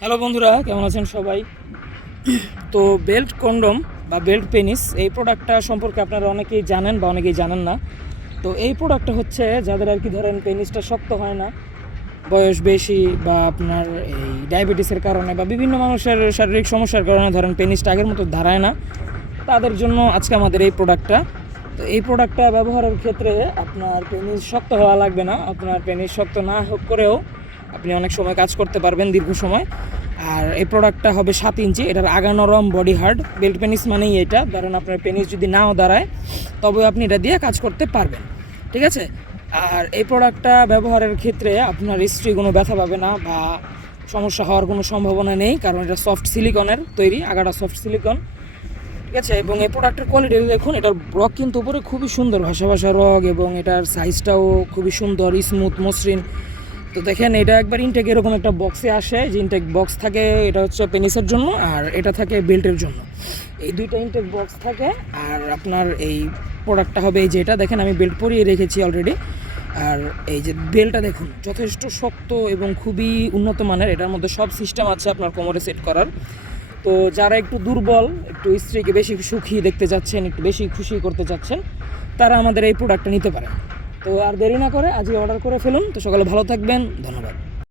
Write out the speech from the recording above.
Hello বন্ধুরা, কেমন আছেন সবাই? তো বেল্ট কন্ডম বা বেল্ট পেনিস এই প্রোডাক্টটা সম্পর্কে আপনারা অনেকেই জানেন বা অনেকেই জানেন না। তো এই প্রোডাক্টটা হচ্ছে যাদের আর কি ধরেন পেনিসটা শক্ত হয় না, বয়স বেশি বা আপনার এই ডায়াবেটিসের কারণে বা বিভিন্ন মানুষের শারীরিক সমস্যার কারণে ধরেন পেনিসটা আগের মতো দাঁড়ায় না, তাদের জন্য আজকে আমাদের এই প্রোডাক্টটা। তো এই প্রোডাক্টটা ব্যবহারের ক্ষেত্রে আপনার পেনিস শক্ত হওয়া লাগবে না, আপনার পেনিস শক্ত না করেও আপনি অনেক সময় কাজ করতে পারবেন দীর্ঘ সময়। আর এই প্রোডাক্টটা হবে 7 ইঞ্চি, এটার আগা নরম বডি হার্ড। বেল্ট পেনিস মানেই এটা, ধরেন আপনার পেনিস যদি নাও দাঁড়ায় তবে আপনি এটা দিয়ে কাজ করতে পারবেন, ঠিক আছে? আর এই প্রোডাক্টটা ব্যবহারের ক্ষেত্রে আপনার স্ত্রী কোনো ব্যথা পাবে না বা সমস্যা হওয়ার কোনো সম্ভাবনা নেই, কারণ এটা সফট সিলিকনের তৈরি, আগাটা সফট সিলিকন, ঠিক আছে? এবং এই প্রোডাক্টের কোয়ালিটি দেখুন, এটার রগ কিন্তু উপরে খুবই সুন্দর, ভাসা ভাসা রগ, এবং এটার সাইজটাও খুবই সুন্দর, স্মুথ, মসৃণ। তো দেখেন, এটা একবার ইনটেক এরকম একটা বক্সে আসে, যে ইনটেক বক্স থাকে, এটা হচ্ছে পেনিসের জন্য আর এটা থাকে বেল্টের জন্য। এই দুইটা ইনটেক বক্স থাকে। আর আপনার এই প্রোডাক্টটা হবে এই যে, এটা দেখেন আমি বেল্ট পরিয়ে রেখেছি অলরেডি। আর এই যে বেল্টটা দেখুন, যথেষ্ট শক্ত এবং খুবই উন্নত মানের। এটার মধ্যে সব সিস্টেম আছে আপনার কোমরে সেট করার। তো যারা একটু দুর্বল, একটু স্ত্রীকে বেশি সুখী দেখতে চাচ্ছেন, একটু বেশি খুশি করতে চাচ্ছেন, তারা আমাদের এই প্রোডাক্টটা নিতে পারেন। তো আর দেরি না করে আজই অর্ডার করে ফেলুন। তো সকালে ভালো থাকবেন, ধন্যবাদ।